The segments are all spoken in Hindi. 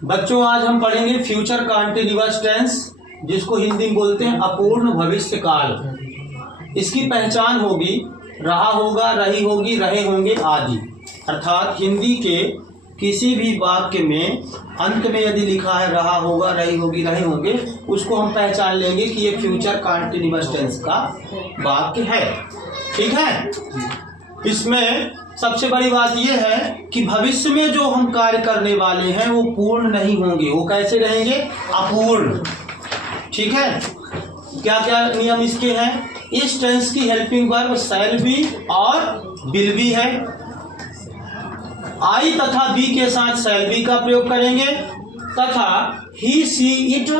बच्चों आज हम पढ़ेंगे फ्यूचर कंटीन्यूअस टेंस, जिसको हिंदी में बोलते हैं अपूर्ण भविष्य काल। इसकी पहचान होगी रहा होगा, रही होगी, रहे होंगे आदि। अर्थात हिंदी के किसी भी वाक्य में अंत में यदि लिखा है रहा होगा, रही होगी, रहे होंगे, उसको हम पहचान लेंगे कि ये फ्यूचर कंटीन्यूअस टेंस का वाक्य है। ठीक है। इसमें सबसे बड़ी बात यह है कि भविष्य में जो हम कार्य करने वाले हैं वो पूर्ण नहीं होंगे। वो कैसे रहेंगे? अपूर्ण। ठीक है। क्या क्या नियम इसके हैं? इस टेंस की हेल्पिंग वर्ब शैल बी और विल बी है। आई तथा बी के साथ शैल बी का प्रयोग करेंगे तथा ही सी इट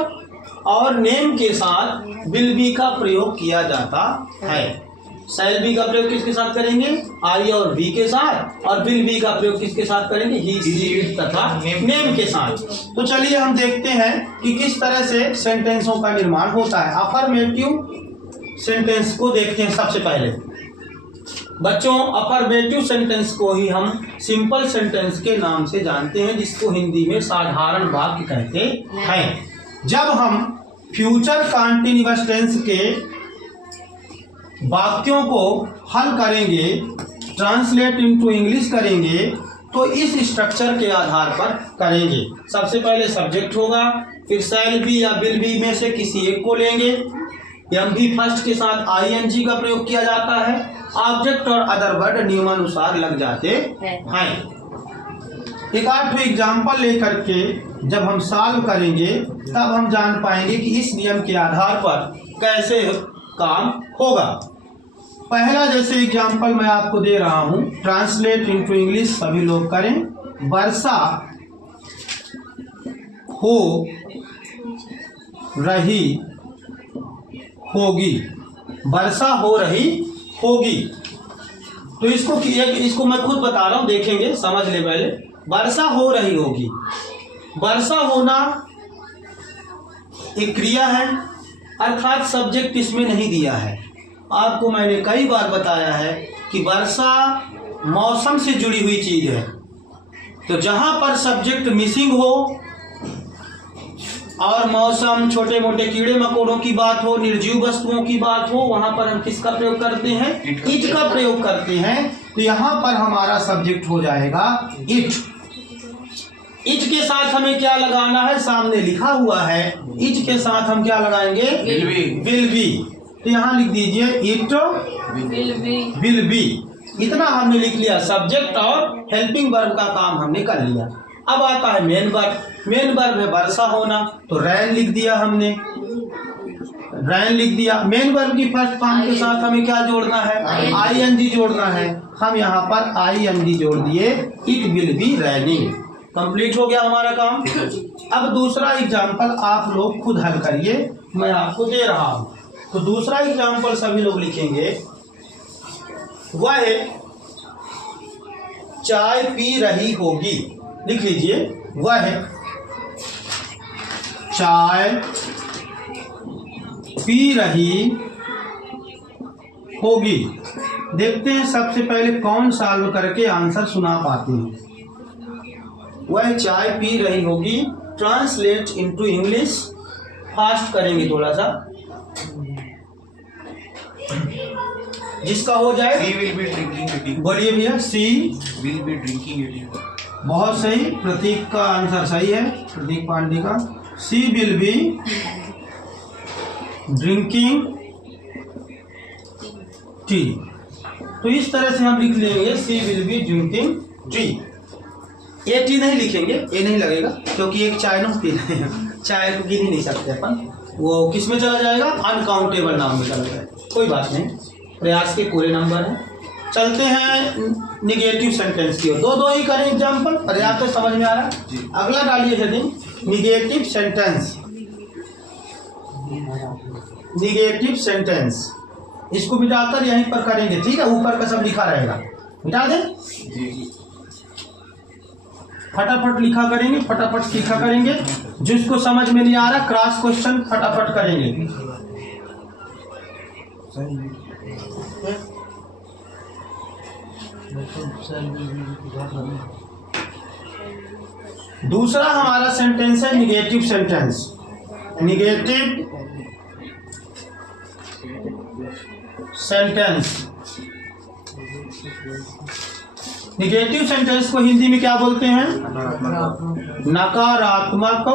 और नेम के साथ विल बी का प्रयोग किया जाता है। शैल बी का प्रयोग किसके साथ करेंगे? आई और बी के साथ। और विल बी का प्रयोग किसके साथ करेंगे? ही सी इट तथा नेम के साथ। तो चलिए हम देखते हैं कि किस तरह से सेंटेंसों का निर्माण होता है। अफर्मेटिव सेंटेंस को देखते हैं सबसे पहले। बच्चों, अफर्मेटिव सेंटेंस को ही हम सिंपल सेंटेंस के नाम से जानते हैं, जिसको हिंदी में साधारण वाक्य कहते हैं। जब हम फ्यूचर कंटीन्यूअस टेंस के वाक्यों को हल करेंगे, ट्रांसलेट इनटू इंग्लिश करेंगे, तो इस स्ट्रक्चर के आधार पर करेंगे। सबसे पहले सब्जेक्ट होगा, फिर शैल बी या विल बी में से किसी एक को लेंगे। एम बी फर्स्ट के साथ आईएनजी का प्रयोग किया जाता है। ऑब्जेक्ट और अदर वर्ड नियमानुसार लग जाते हैं। एक आठ एग्जाम्पल लेकर के जब हम सॉल्व करेंगे तब हम जान पाएंगे कि इस नियम के आधार पर कैसे काम होगा। पहला जैसे एग्जाम्पल मैं आपको दे रहा हूं, ट्रांसलेट इनटू इंग्लिश सभी लोग करें। वर्षा हो रही होगी। वर्षा हो रही होगी। तो इसको मैं खुद बता रहा हूं, देखेंगे, समझ ले पहले। वर्षा हो रही होगी। वर्षा होना एक क्रिया है, अर्थात सब्जेक्ट इसमें नहीं दिया है। आपको मैंने कई बार बताया है कि वर्षा मौसम से जुड़ी हुई चीज है। तो जहां पर सब्जेक्ट मिसिंग हो और मौसम, छोटे मोटे कीड़े मकोड़ों की बात हो, निर्जीव वस्तुओं की बात हो, वहां पर हम किसका प्रयोग करते हैं? इट का प्रयोग करते हैं। तो यहां पर हमारा सब्जेक्ट हो जाएगा इट। इट के साथ हमें क्या लगाना है? सामने लिखा हुआ है। इट के साथ हम क्या लगाएंगे? Will be. तो यहां लिख दीजिए इट विल बी। इतना हमने लिख लिया। सब्जेक्ट और हेल्पिंग वर्ब का काम हमने कर लिया। अब आता है मेन वर्ब। मेन वर्ब है वर्षा होना, तो रैन लिख दिया हमने। रैन लिख दिया। मेन वर्ब की फर्स्ट फॉर्म के साथ हमें क्या जोड़ना है? आईएनजी जोड़ना है। हम यहाँ पर आईएनजी जोड़ दिए। It will be raining. Complete हो गया हमारा काम। अब दूसरा एग्जाम्पल आप लोग खुद हल करिए, मैं आपको दे रहा हूं। तो दूसरा एग्जाम्पल सभी लोग लिखेंगे। वह चाय पी रही होगी। लिख लीजिए, वह चाय पी रही होगी। देखते हैं सबसे पहले कौन सॉल्व करके आंसर सुना पाते हैं। वह चाय पी रही होगी। Translate into English. फास्ट करेंगे थोड़ा सा, जिसका हो जाए। सी विल बी ड्रिंकिंग इट। बोलिए भैया। सी विल बी ड्रिंकिंग इट। बहुत सही। प्रतीक का आंसर सही है, प्रतीक पांडे का। She will be drinking tea. तो इस तरह से हम लिख लेंगे she will be drinking tea. A tea नहीं लिखेंगे, ए नहीं लगेगा, क्योंकि एक चाय ना पी रहे हैं। चाय को गिन ही नहीं सकते अपन। वो किस में चला जाएगा? अनकाउंटेबल नाम में चला जाएगा। कोई बात नहीं, प्रयास के पूरे नंबर हैं। चलते हैं निगेटिव सेंटेंस की ओर। दो ही करें एग्जाम्पल, पर्याप्त तो समझ में आ रहा है। अगला डालिए heading negative sentence. Negative sentence इसको मिटाकर यहीं पर करेंगे। ठीक है, ऊपर का सब लिखा रहेगा, मिटा दें। फटाफट लिखा करेंगे, फटाफट लिखा करेंगे। जिसको समझ में नहीं आ रहा क्रॉस क्वेश्चन फटाफट करेंगे। दूसरा हमारा सेंटेंस है negative sentence. Negative sentence, negative sentence को हिंदी में क्या बोलते हैं? नकारात्मक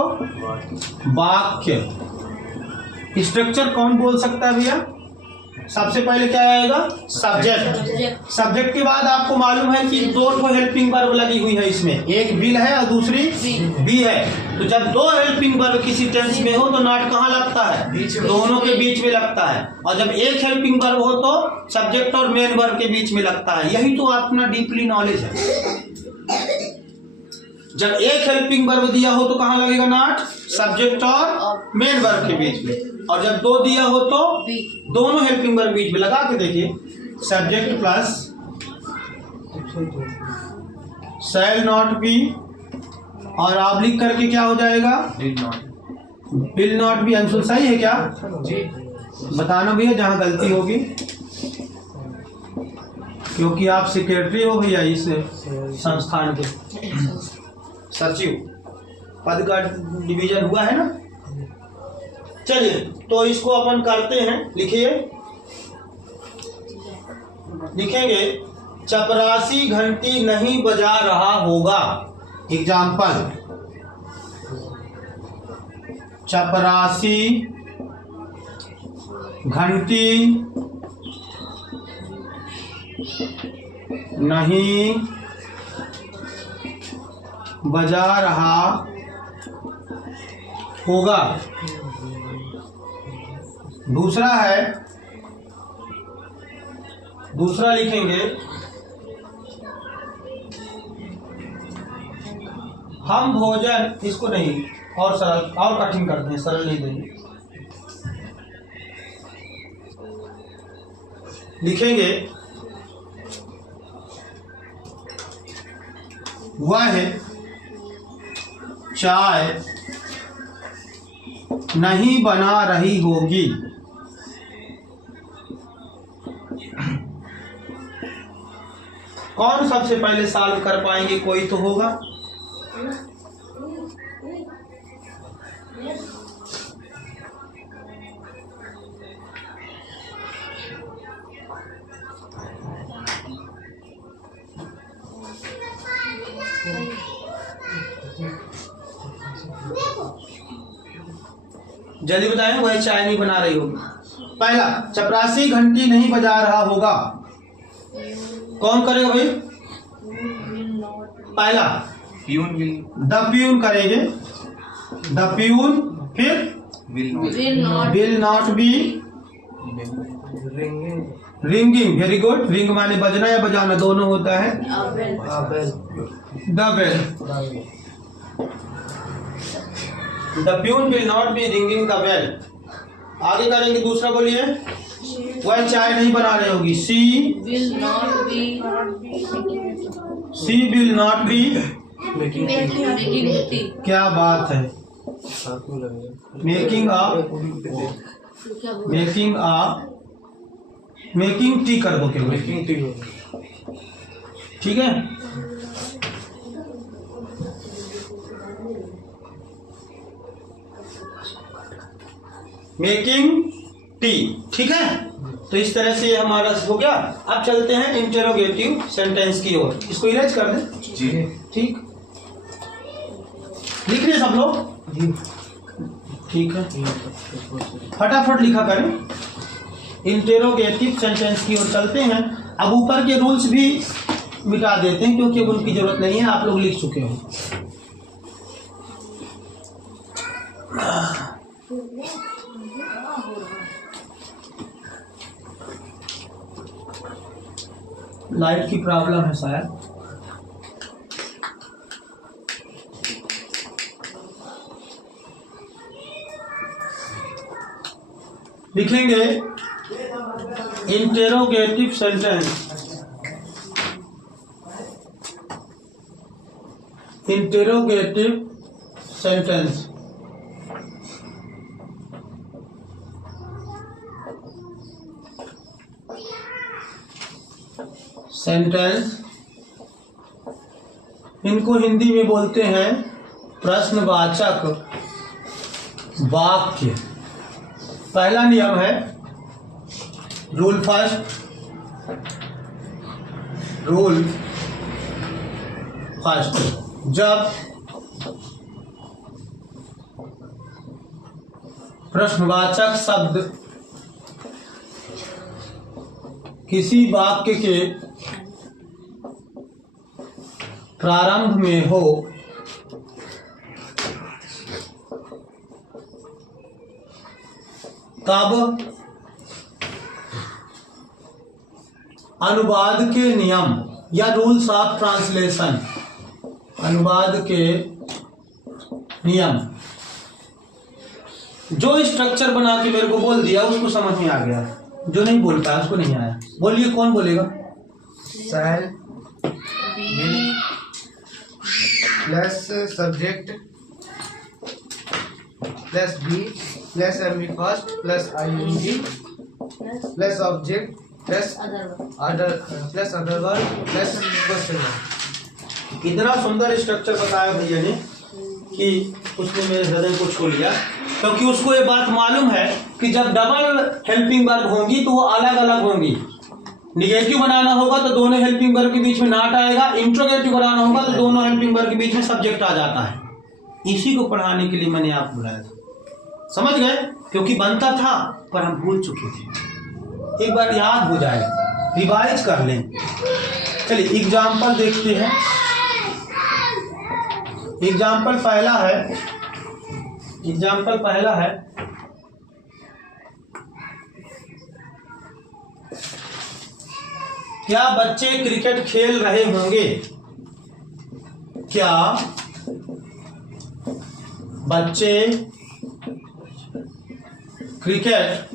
वाक्य। स्ट्रक्चर कौन बोल सकता है भैया? सबसे पहले क्या आएगा? सब्जेक्ट। सब्जेक्ट के बाद आपको मालूम है कि दो ठो हेल्पिंग वर्ब लगी हुई है इसमें, एक विल है और दूसरी बी है। तो जब दो हेल्पिंग वर्ब किसी टेंस में हो तो नॉट कहाँ लगता है? दोनों के बीच में लगता है। और जब एक हेल्पिंग वर्ब हो तो सब्जेक्ट और मेन वर्ब के बीच में लगता है। यही तो अपना डीपली नॉलेज है। जब एक हेल्पिंग वर्ब दिया हो तो कहाँ लगेगा नॉट? सब्जेक्ट और मेन वर्ब के बीच में। और जब दो दिया हो तो दोनों हेल्पिंग वर्ब बीच में। लगा के देखिए, subject plus shall not be और आप लिख करके क्या हो जाएगा? Will not B. अंशुल सही है क्या? बताना भैया जहां गलती होगी, क्योंकि आप सेक्रेटरी हो भैया इस संस्थान के, सचिव पद का डिवीजन हुआ है ना। चलिए तो इसको अपन करते हैं। लिखिए, लिखेंगे चपरासी घंटी नहीं बजा रहा होगा। एग्जाम्पल, चपरासी घंटी नहीं बजा रहा होगा। दूसरा है, दूसरा लिखेंगे हम भोजन, इसको नहीं और सरल और कठिन करते हैं, सरल नहीं देंगे। लिखेंगे वह चाय नहीं बना रही होगी। कौन सबसे पहले सॉल्व कर पाएंगे? कोई तो होगा। जल्दी बताएं, वह चाय नहीं बना रही होगी। पहला, चपरासी घंटी नहीं बजा रहा होगा। कौन करेगा भाई? पहला द प्यून करेंगे, द प्यून। फिर will not be ringing. Very good. Ring माने बजना या बजाना दोनों होता है। The bell, the peon will not be ringing the bell. आगे करेंगे दूसरा, बोलिए। वह चाय नहीं बना रही होगी। सी विल नॉट बी मेकिंग। क्या बात है? मेकिंग टी कर दो, क्या मेकिंग टी? ठीक है। मेकिंग टी, ठीक है। तो इस तरह से हमारा हो गया। अब चलते हैं इंटेरोगेटिव सेंटेंस की ओर। इसको इरेज कर दें जी। ठीक, लिख रहे सब लोग? ठीक है, फटाफट लिखा करें। इंटेरोगेटिव सेंटेंस की ओर चलते हैं। अब ऊपर के रूल्स भी मिटा देते हैं क्योंकि अब उनकी जरूरत नहीं है, आप लोग लिख चुके हो। लाइट की प्रॉब्लम है शायद। लिखेंगे interrogative sentence. Interrogative sentence sentence इनको हिंदी में बोलते हैं प्रश्नवाचक वाक्य। पहला नियम है रूल फर्स्ट, जब प्रश्नवाचक शब्द किसी वाक्य के प्रारंभ में हो तब अनुवाद के नियम या रूल्स ऑफ ट्रांसलेशन, अनुवाद के नियम, जो स्ट्रक्चर बना के मेरे को बोल दिया उसको समझ में आ गया, जो नहीं बोल पाया उसको नहीं आया। बोलिए कौन बोलेगा? Shall plus subject plus be plus MV first plus ING plus object plus other plus other word plus question. इतना सुंदर स्ट्रक्चर बताया भैया ने कि उसने मेरे हृदय को छू लिया, क्योंकि उसको ये बात मालूम है कि जब डबल हेल्पिंग वर्ब होंगी तो वो अलग अलग होंगी। निगेटिव बनाना होगा तो दोनों हेल्पिंग वर्ब के बीच में नॉट आएगा, इंट्रोगेटिव बनाना होगा तो दोनों हेल्पिंग वर्ब के बीच में सब्जेक्ट आ जाता है। इसी को पढ़ाने के लिए मैंने आपको बुलाया था, समझ गए? क्योंकि बनता था पर हम भूल चुके थे, एक बार याद हो जाए, रिवाइज कर लें। चलिए एग्जाम्पल देखते हैं। एग्जाम्पल पहला है क्या बच्चे क्रिकेट खेल रहे होंगे? क्या बच्चे क्रिकेट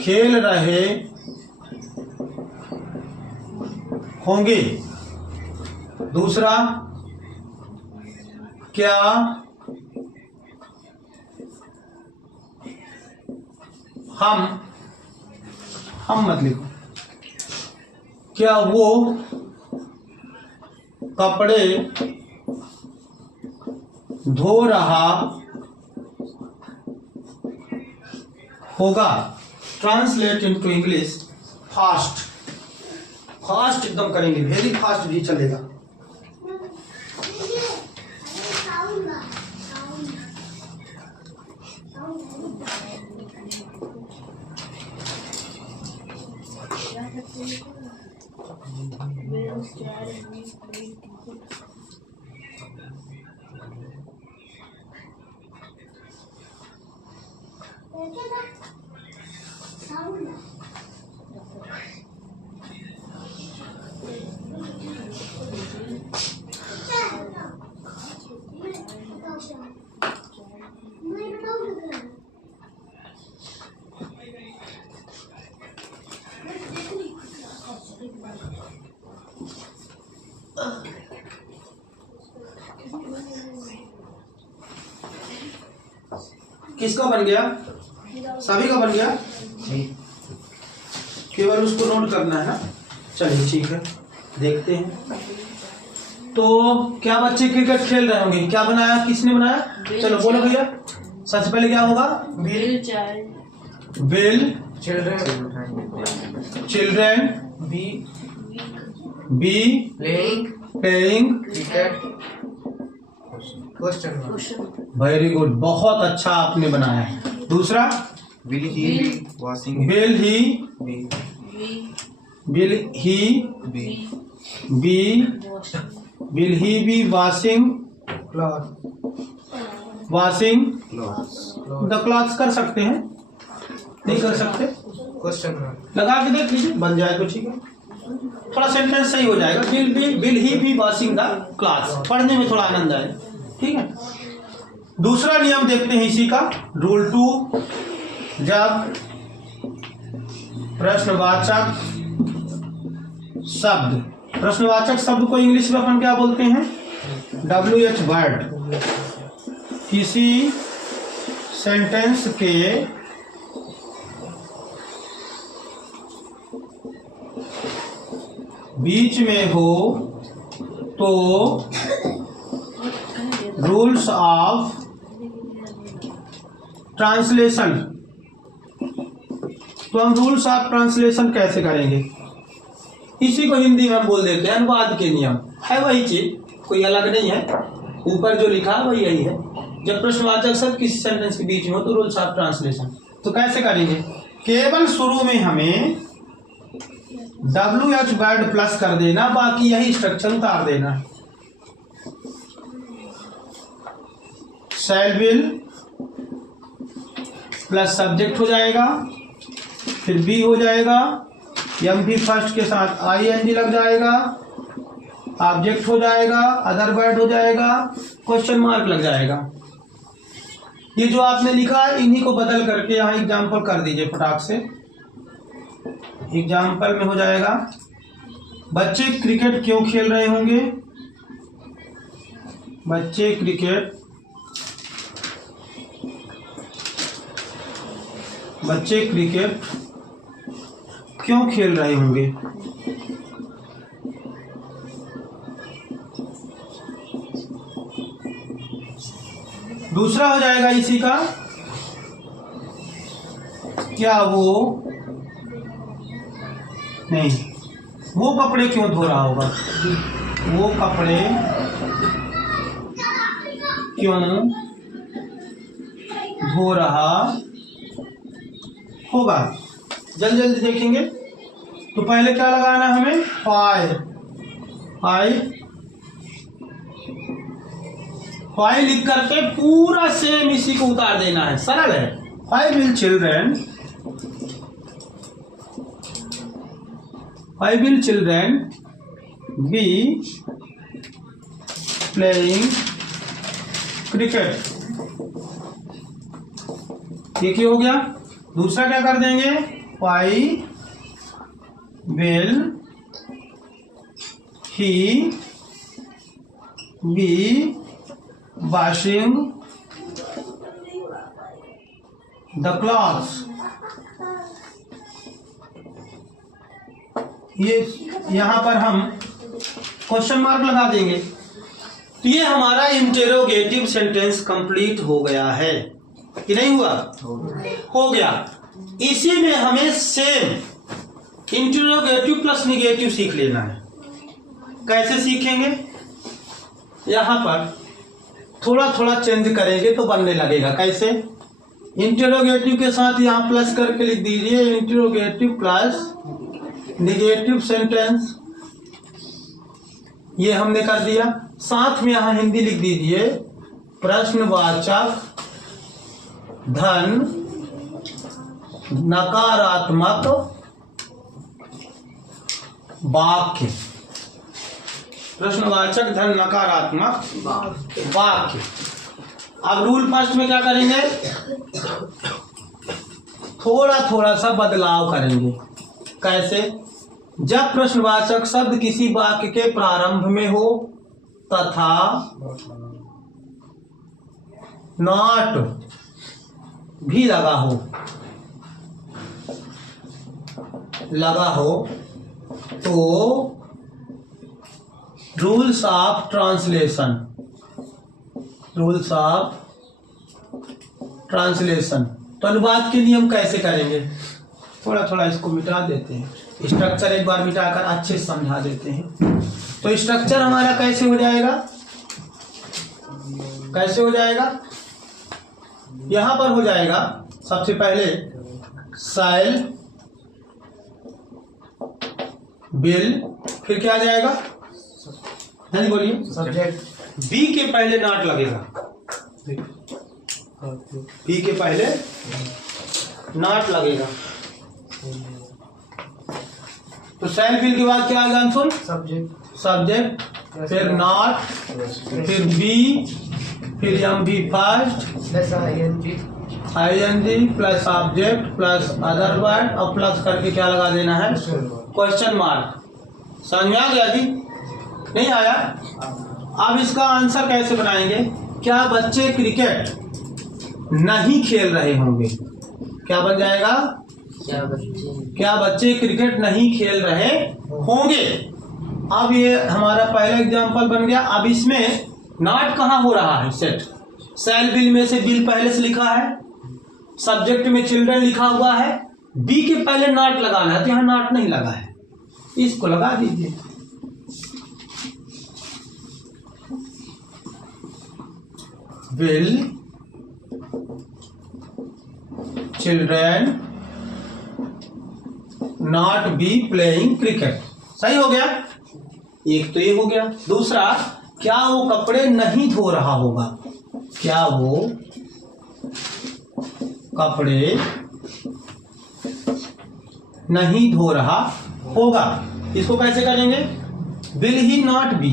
खेल रहे होंगे? दूसरा, क्या हम मत लिखो, क्या वो कपड़े धो रहा होगा? Translate into English fast, fast एकदम करेंगे, वेरी फास्ट भी चलेगा। किसका बन गया? सभी का बन गया? केवल उसको नोट करना है ना। चलिए ठीक है, देखते हैं। तो क्या बच्चे क्रिकेट खेल रहे होंगे? क्या बनाया, किसने बनाया? चलो बोलो भैया। सबसे पहले क्या होगा? Will children be playing cricket question. Very good, बहुत अच्छा आपने बनाया है। दूसरा, Will he be washing it? Will he be washing the clothes कर सकते हैं? नहीं कर सकते? क्वेश्चन लगा के देख लीजिए, बन जाए तो ठीक है, थोड़ा सेंटेंस सही हो जाएगा। Will he be washing the clothes, पढ़ने में थोड़ा आनंद आए, ठीक है। दूसरा नियम देखते हैं इसी का, रूल 2, जब प्रश्नवाचक शब्द को इंग्लिश में अपन क्या बोलते हैं? WH वर्ड, किसी सेंटेंस के बीच में हो तो रूल्स ऑफ ट्रांसलेशन। तो हम रूल्स ऑफ ट्रांसलेशन कैसे करेंगे, इसी को हिंदी में हम बोल देते हैं अनुवाद के नियम। है वही चीज, कोई अलग नहीं है, ऊपर जो लिखा है वही यही है। जब प्रश्नवाचक शब्द किसी सेंटेंस के बीच में हो तो रूल्स ऑफ ट्रांसलेशन। तो कैसे करेंगे, केवल शुरू में हमें WH वर्ड प्लस कर देना, बाकी यही स्ट्रक्चर उतार देना। शैल विल प्लस सब्जेक्ट हो जाएगा, फिर बी हो जाएगा, एमवी फर्स्ट के साथ ING लग जाएगा, ऑब्जेक्ट हो जाएगा, अदर वर्ड हो जाएगा, क्वेश्चन मार्क लग जाएगा। ये जो आपने लिखा है इन्हीं को बदल करके यहाँ एग्जाम्पल कर दीजिए फटाक से। एग्जाम्पल में हो जाएगा, बच्चे क्रिकेट क्यों खेल रहे होंगे, बच्चे क्रिकेट क्यों खेल रहे होंगे। दूसरा हो जाएगा इसी का, क्या वो नहीं, वो कपड़े क्यों धो रहा होगा, वो कपड़े क्यों धो रहा होगा। जल्दी जल्दी देखेंगे। तो पहले क्या लगाना है हमें, फाइव लिख करके पूरा सेम इसी को उतार देना है, सरल है। 5 will children be playing cricket। ठीक ही हो गया। दूसरा क्या कर देंगे, 5 will he be washing the clothes। ये यहां पर हम क्वेश्चन मार्क लगा देंगे। तो ये हमारा इंटेरोगेटिव सेंटेंस कंप्लीट हो गया है कि नहीं हुआ, हो गया। इसी में हमें सेम इंटेरोगेटिव प्लस निगेटिव सीख लेना है। कैसे सीखेंगे, यहां पर थोड़ा थोड़ा चेंज करेंगे तो बनने लगेगा। कैसे, इंटेरोगेटिव के साथ यहां प्लस करके लिख दीजिए, इंटेरोगेटिव प्लस निगेटिव सेंटेंस, ये हमने कर दिया। साथ में यहां हिंदी लिख दीजिए, प्रश्नवाचक धन नकारात्मक वाक्य, प्रश्नवाचक धन नकारात्मक वाक्य। अब रूल फर्स्ट में क्या करेंगे, थोड़ा थोड़ा सा बदलाव करेंगे। कैसे, जब प्रश्नवाचक शब्द किसी वाक्य के प्रारंभ में हो तथा नॉट भी लगा हो तो रूल्स ऑफ ट्रांसलेशन, तो अनुवाद के नियम कैसे करेंगे, थोड़ा थोड़ा इसको मिटा देते हैं। स्ट्रक्चर एक बार मिटाकर अच्छे से समझा देते हैं। तो स्ट्रक्चर हमारा कैसे हो जाएगा, यहां पर हो जाएगा सबसे पहले शैल विल, फिर क्या आ जाएगा, नहीं बोलिए, सब्जेक्ट। बी के पहले नॉट लगेगा, बी के पहले नॉट लगेगा। तो शैल विल के बाद क्या आएगा आंसर, सब्जेक्ट, फिर नॉट, फिर बी, फिर MV first plus ING plus object plus other word और प्लस करके क्या लगा देना है, क्वेश्चन मार्क। समझ में आ गया जी, नहीं आया। अब इसका आंसर कैसे बनाएंगे, क्या बच्चे क्रिकेट नहीं खेल रहे होंगे, क्या बन जाएगा, क्या बच्चे क्रिकेट नहीं खेल रहे होंगे। अब ये हमारा पहला एग्जाम्पल बन गया। अब इसमें नॉट कहाँ हो रहा है सेट, शैल बिल में से बिल पहले से लिखा है, सब्जेक्ट में चिल्ड्रन लिखा हुआ है, बी के पहले नॉट लगाना है, तो यहाँ नॉट नहीं लगा है, इसको लगा दीजिए। Will children not be playing cricket, सही हो गया। एक तो ये हो गया। दूसरा, क्या वो कपड़े नहीं धो रहा होगा, क्या वो कपड़े नहीं धो रहा होगा, इसको कैसे करेंगे, विल ही नॉट बी,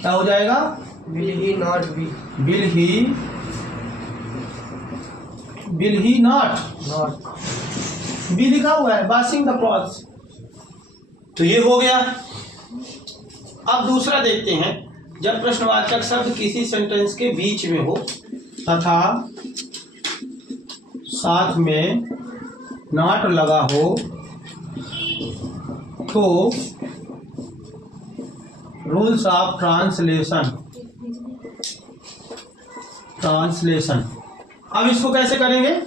क्या हो जाएगा, Will he not be? Will he not, Not. Be लिखा हुआ है, वॉशिंग द क्लॉथ्स, तो ये हो गया। अब दूसरा देखते हैं, जब प्रश्नवाचक शब्द किसी सेंटेंस के बीच में हो तथा साथ में नॉट लगा हो तो रूल्स ऑफ ट्रांसलेशन, अब इसको कैसे करेंगे,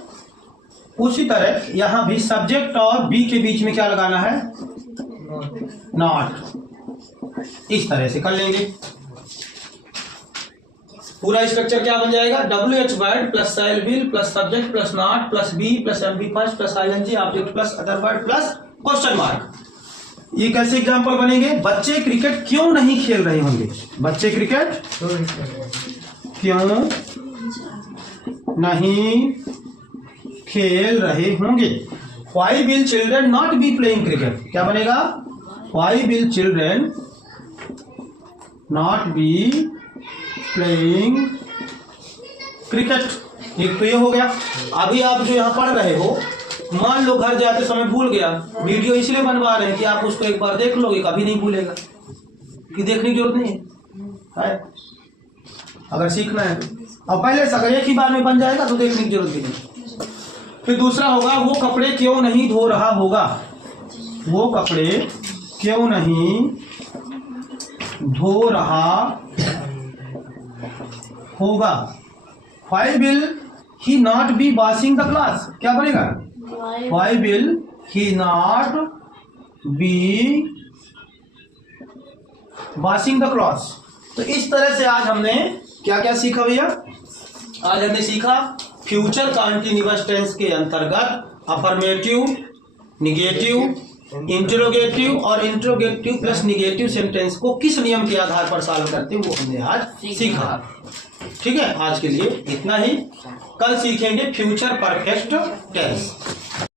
उसी तरह यहां भी सब्जेक्ट और बी के बीच में क्या लगाना है, नॉट, इस तरह से कर लेंगे। पूरा स्ट्रक्चर क्या बन जाएगा, WH word plus shall will plus subject plus not plus be plus MV first plus ING object plus other word plus question mark. ये कैसे एग्जांपल बनेंगे, बच्चे क्रिकेट क्यों नहीं खेल रहे होंगे, बच्चे क्रिकेट क्यों नहीं खेल रहे होंगे। Why will children not be playing cricket, क्या बनेगा, Why will children not be playing cricket, एक तो ये हो गया। अभी आप जो यहाँ पढ़ रहे हो, मान लो घर जाते समय भूल गया, वीडियो इसलिए बनवा रहे हैं कि आप उसको एक बार देख लोगे, कभी नहीं भूलेगा, कि देखने की जरूरत नहीं है अगर सीखना है तो। और पहले से अगर एक ही बार में बन जाएगा तो देखने की जरूरत भी नहीं। फिर दूसरा होगा, वो कपड़े क्यों नहीं धो रहा होगा, वो कपड़े क्यों नहीं धो रहा होगा। Why will he not be washing the clothes, क्या बनेगा, Why will he not be washing the clothes। तो इस तरह से आज हमने क्या क्या सीखा भैया, आज हमने सीखा फ्यूचर कंटीन्यूअस टेंस के अंतर्गत अफर्मेटिव, निगेटिव, इंटरोगेटिव और इंटरोगेटिव प्लस निगेटिव सेंटेंस को किस नियम के आधार पर सॉल्व करते हैं, वो हमने आज सीखा। ठीक है, आज के लिए इतना ही, कल सीखेंगे फ्यूचर परफेक्ट टेंस।